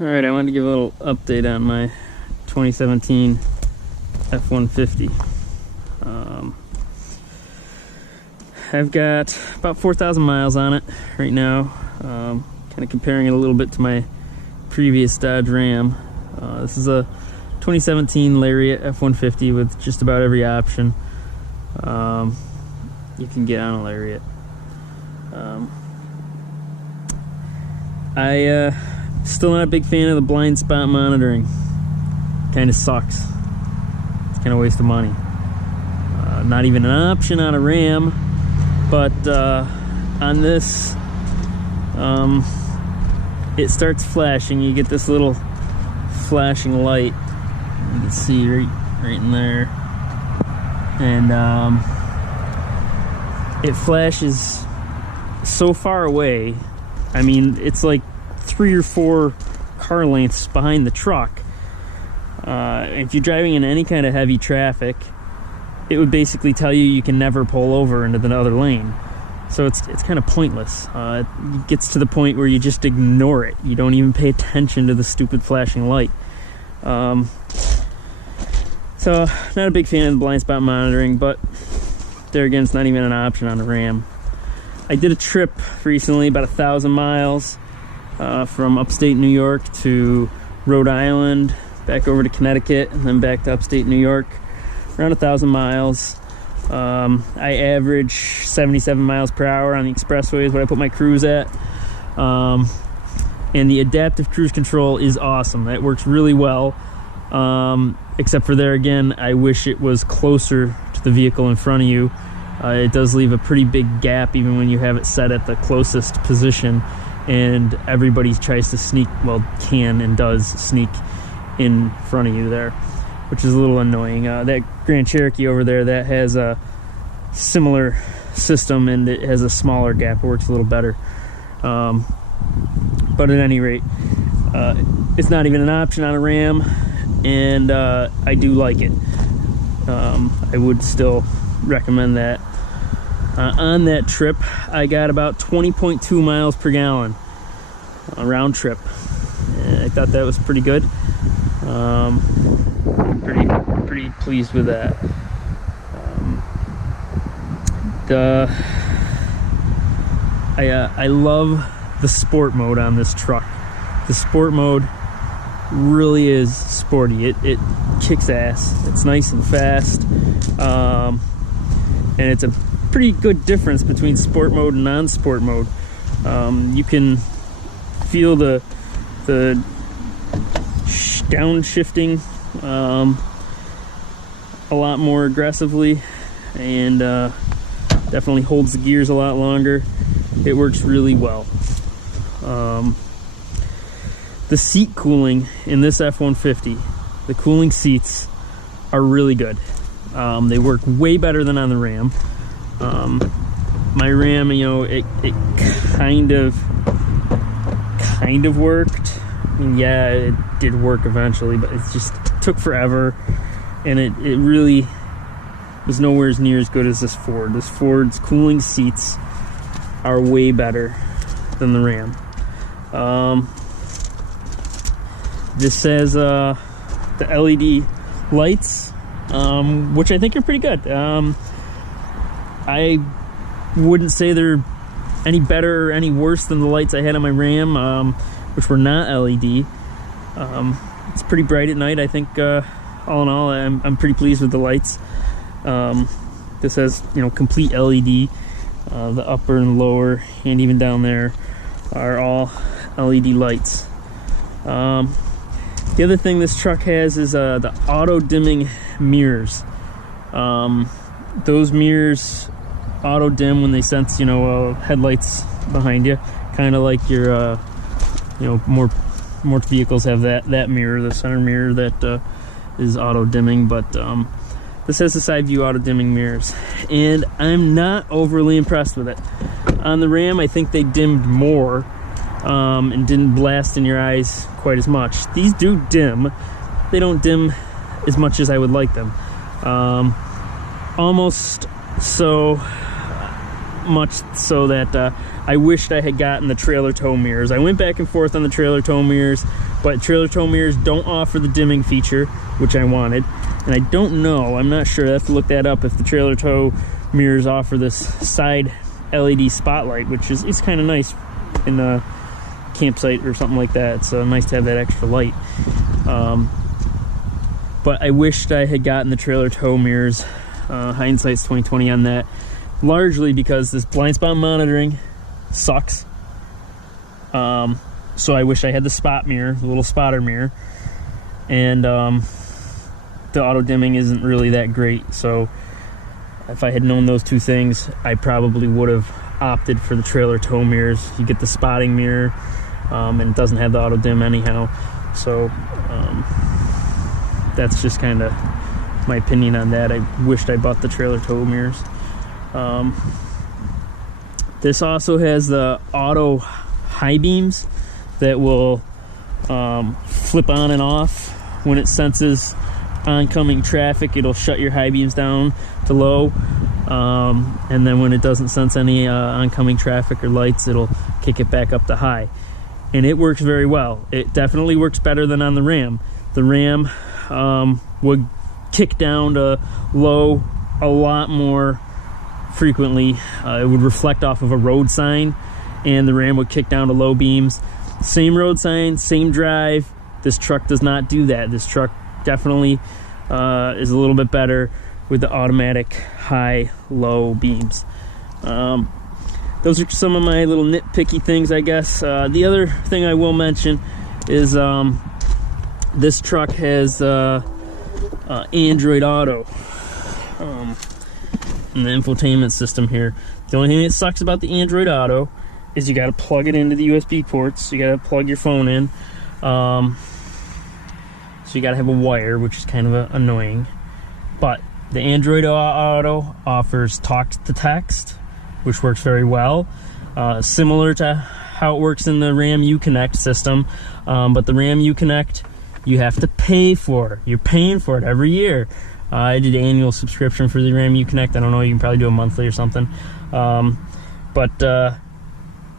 Alright, I wanted to give a little update on my 2017 F150. I've got about 4,000 miles on it right now. Kind of comparing it a little bit to my previous Dodge Ram. This is a 2017 Lariat F150 with just about every option you can get on a Lariat. Still not a big fan of the blind spot monitoring. Kind of sucks. It's kind of a waste of money. Not even an option on a Ram, but on this, it starts flashing. You get this little flashing light. You can see right in there, and it flashes so far away. I mean, it's like 3 or 4 car lengths behind the truck. If you're driving in any kind of heavy traffic, it would basically tell you can never pull over into the other lane. So it's kind of pointless. It gets to the point where you just ignore it. You don't even pay attention to the stupid flashing light. So not a big fan of the blind spot monitoring, but there again, it's not even an option on the Ram. I did a trip recently, about 1,000 miles, from upstate New York to Rhode Island, back over to Connecticut, and then back to upstate New York. Around 1,000 miles. I average 77 miles per hour on the expressway is what I put my cruise at. And the adaptive cruise control is awesome. That works really well. Except for there again, I wish it was closer to the vehicle in front of you. It does leave a pretty big gap even when you have it set at the closest position, and everybody tries to sneak, well, can and does sneak in front of you there, which is a little annoying. That Grand Cherokee over there, that has a similar system, and it has a smaller gap. It works a little better. But at any rate, it's not even an option on a Ram, and I do like it. I would still recommend that. On that trip, I got about 20.2 miles per gallon round trip. And I thought that was pretty good. Pretty pleased with that. I love the sport mode on this truck. The sport mode really is sporty. It kicks ass. It's nice and fast, and it's a pretty good difference between sport mode and non-sport mode. You can feel the downshifting a lot more aggressively, and definitely holds the gears a lot longer. It works really well. The seat cooling in this F-150, the cooling seats are really good. They work way better than on the Ram. My Ram, you know, it kind of worked. I mean, yeah, it did work eventually, but it just took forever, and it really was nowhere near as good as this Ford. This Ford's cooling seats are way better than the Ram. This has the LED lights, which I think are pretty good. I wouldn't say they're any better or any worse than the lights I had on my Ram, which were not LED. It's pretty bright at night. I think all in all, I'm pretty pleased with the lights. This has, you know, complete LED. The upper and lower, and even down there, are all LED lights. The other thing this truck has is the auto dimming mirrors. Those mirrors auto dim when they sense, you know, headlights behind you, kind of like your you know, more vehicles have that mirror, the center mirror that is auto dimming, but this has the side view auto dimming mirrors, and I'm not overly impressed with it. On the Ram, I think they dimmed more and didn't blast in your eyes quite as much. These do dim. They don't dim as much as I would like them. Almost so much so that I wished I had gotten the trailer tow mirrors. I went back and forth on the trailer tow mirrors. But trailer tow mirrors don't offer the dimming feature, which I wanted. And I don't know, I'm not sure, I have to look that up, if the trailer tow mirrors offer this side LED spotlight, which is kind of nice in a campsite or something like that. It's nice to have that extra light. But I wished I had gotten the trailer tow mirrors. Hindsight's 2020 on that, largely because this blind spot monitoring sucks. So I wish I had the spot mirror, the little spotter mirror, and the auto dimming isn't really that great. So if I had known those two things, I probably would have opted for the trailer tow mirrors. You get the spotting mirror, and it doesn't have the auto dim anyhow. So that's just kind of my opinion on that. I wished I bought the trailer tow mirrors. This also has the auto high beams that will flip on and off when it senses oncoming traffic. It'll shut your high beams down to low, and then when it doesn't sense any oncoming traffic or lights, it'll kick it back up to high. And it works very well. It definitely works better than on the Ram. The Ram would kick down to low a lot more frequently. It would reflect off of a road sign, and the Ram would kick down to low beams. Same road sign, same drive. This truck does not do that. This truck definitely is a little bit better with the automatic high-low beams. Those are some of my little nitpicky things, I guess. The other thing I will mention is this truck has Android Auto in the infotainment system here. The only thing that sucks about the Android Auto is you got to plug it into the USB ports. You got to plug your phone in. So you got to have a wire, which is kind of annoying. But the Android Auto offers talk to text, which works very well. Similar to how it works in the Ram Uconnect system. But the Ram Uconnect, you have to pay for. You're paying for it every year. I did an annual subscription for the Ram Uconnect. I don't know, you can probably do a monthly or something. But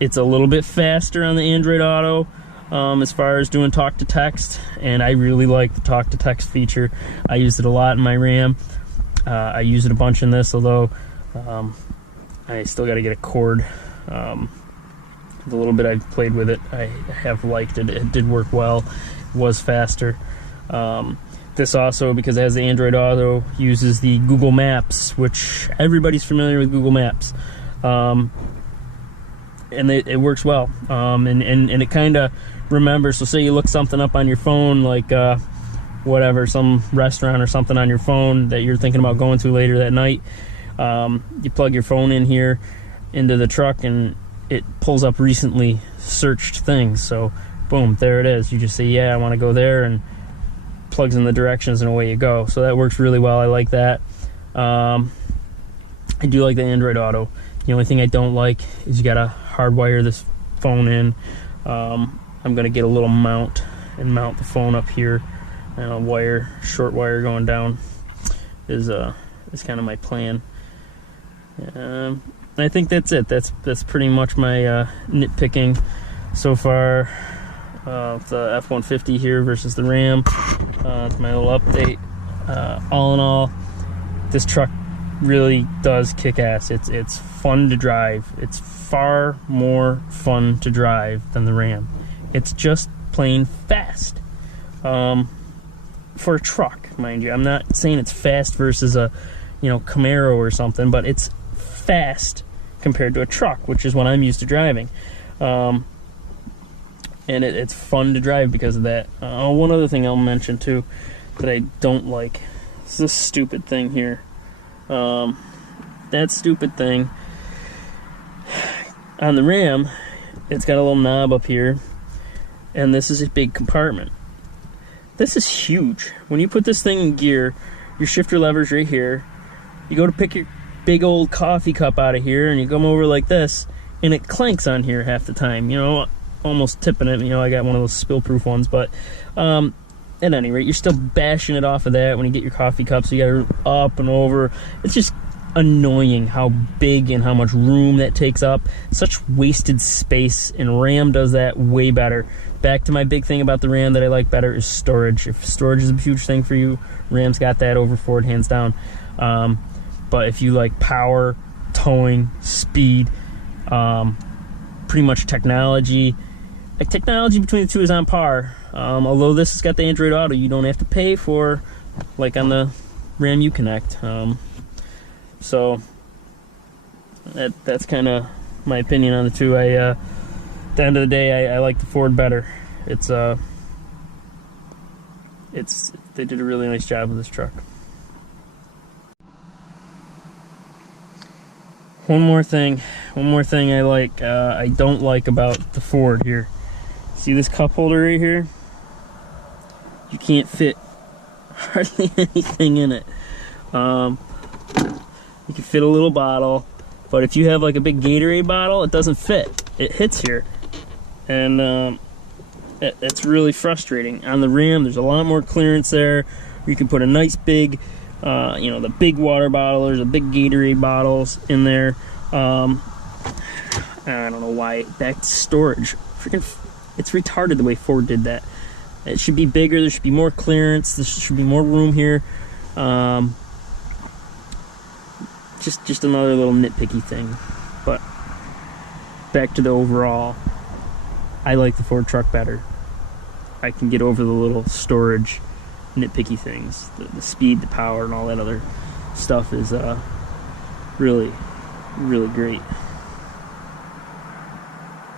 it's a little bit faster on the Android Auto as far as doing talk to text, and I really like the talk to text feature. I used it a lot in my Ram. I use it a bunch in this, although I still got to get a cord. The little bit I've played with it, I have liked it. It did work well. It was faster. This also, because it has the Android Auto, uses the Google Maps, which everybody's familiar with Google Maps. And it works well. And it kind of remembers, so say you look something up on your phone, like whatever, some restaurant or something on your phone that you're thinking about going to later that night. You plug your phone in here into the truck, and it pulls up recently searched things. So boom, there it is. You just say, yeah, I want to go there, and plugs in the directions, and away you go. So that works really well. I like that. I do like the Android Auto. The only thing I don't like is you gotta hardwire this phone in. I'm gonna get a little mount and mount the phone up here, and a wire, short wire going down is kind of my plan. I think that's it. That's pretty much my nitpicking so far. The F-150 here versus the Ram. It's my little update. All in all, this truck really does kick ass. It's fun to drive. It's far more fun to drive than the Ram. It's just plain fast. For a truck, mind you. I'm not saying it's fast versus a Camaro or something, but it's fast compared to a truck, which is what I'm used to driving. And it's fun to drive because of that. One other thing I'll mention too that I don't like is this stupid thing here. That stupid thing on the Ram, it's got a little knob up here, and this is a big compartment. This is huge. When you put this thing in gear, your shifter lever's right here. You go to pick your big old coffee cup out of here, and you come over like this, and it clanks on here half the time. Almost tipping it. I got one of those spill-proof ones, but at any rate, you're still bashing it off of that when you get your coffee cup, so you got to up and over. It's just annoying how big and how much room that takes up. Such wasted space, and Ram does that way better. Back to my big thing about the Ram that I like better is storage. If storage is a huge thing for you, Ram's got that over Ford hands down. But if you like power, towing, speed, pretty much technology, like technology between the two is on par. Although this has got the Android Auto, you don't have to pay for, like on the Ram Uconnect. So that's kind of my opinion on the two. At the end of the day, I like the Ford better. It's they did a really nice job with this truck. One more thing I like, I don't like about the Ford here. See this cup holder right here? You can't fit hardly anything in it. You can fit a little bottle, but if you have like a big Gatorade bottle, it doesn't fit. It hits here, and it's really frustrating. On the Ram, there's a lot more clearance there. You can put a nice big, the big water bottle. There's a big Gatorade bottles in there. I don't know why. Back to storage. Freaking, it's retarded the way Ford did that. It should be bigger. There should be more clearance. There should be more room here. Just another little nitpicky thing. But back to the overall, I like the Ford truck better. I can get over the little storage nitpicky things. The speed, the power, and all that other stuff is really, really great.